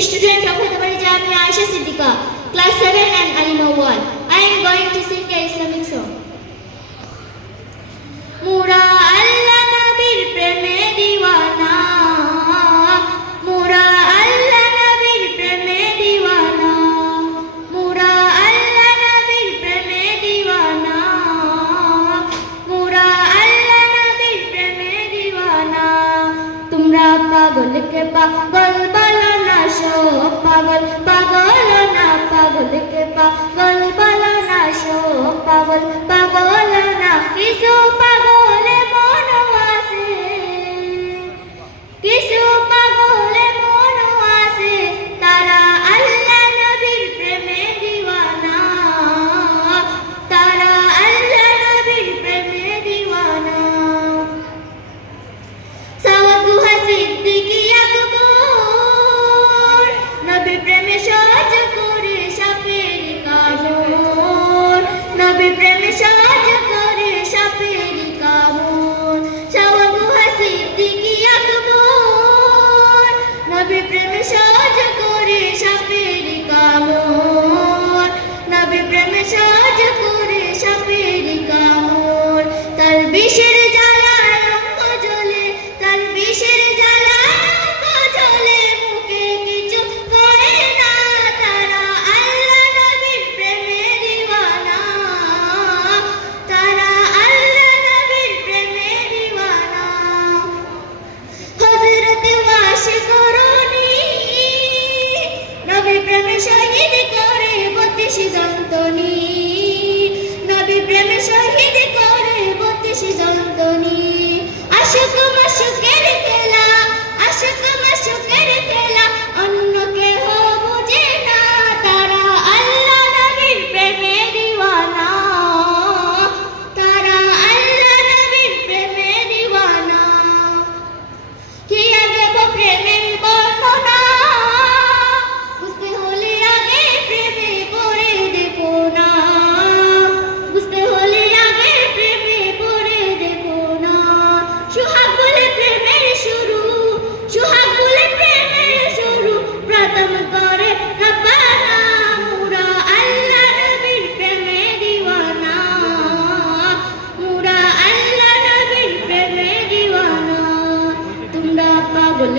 student of Hothabari Jamia Aisha Siddiqa, class 7 and Alima 1. I am going to sing a Islamic song. Mura Allah Nabir preme diwana, Mura Allah Nabir preme diwana, Mura Allah Nabir preme diwana, Mura Allah Nabir preme diwana. Tumra pagol ke pagol balo na sho, pagol pagol na pagol ke pagol balo na sho, pagol pagol na kisu pagole mono ase, kisu pagole mono ase, tara Allah nabir preme diwana, tara Allah nabir preme diwana. Sawadu Siddiqi Akbar, Nabi preme saj kore shafir kamor, Nabi preme saj kore shafir kamor. Sawadu Siddiqi Akbar, Nabi preme saj kore shafir kamor, Nabi preme saj kore shafir kamor. Talbishir jalay অঙ্গ জ্বলে, তালবিশের জ্বালায় অঙ্গ জ্বলে, মুখে কিছু কয় না, তারা আল্লাহ নবীর প্রেমে দিওয়ানা, তারা আল্লাহ নবীর প্রেমে দিওয়ানা। হযরত ওয়াশিক করুনি, নবী প্রেমে শহীদ করে 32 দন্তনি, নবী প্রেমে শহীদ করে 32 দন্তনি। আশিক মাশুকের খেলা, আশিক মাশুকের খেলা, অন্য কেহ বুঝে না, তারা আল্লাহ নবীর প্রেমে দিওয়ানা, তারা আল্লাহ নবীর প্রেমে দিওয়ানা। কি দেব প্রেমের বর্ণনা, বুঝতে হলে আগে প্রেমে পড়ে দেখো না, বুঝতে হলে আগে প্রেমে পড়ে দেখো না। সোহাগ বলে প্রেমের শুরু, সোহাগ বলে প্রেমের শুরু, প্রথম করে রব্বানা, মুরা আল্লাহ নবীর প্রেমে দিওয়ানা, মুরা আল্লাহ নবীর প্রেমে দিওয়ানা। তোমরা পাগল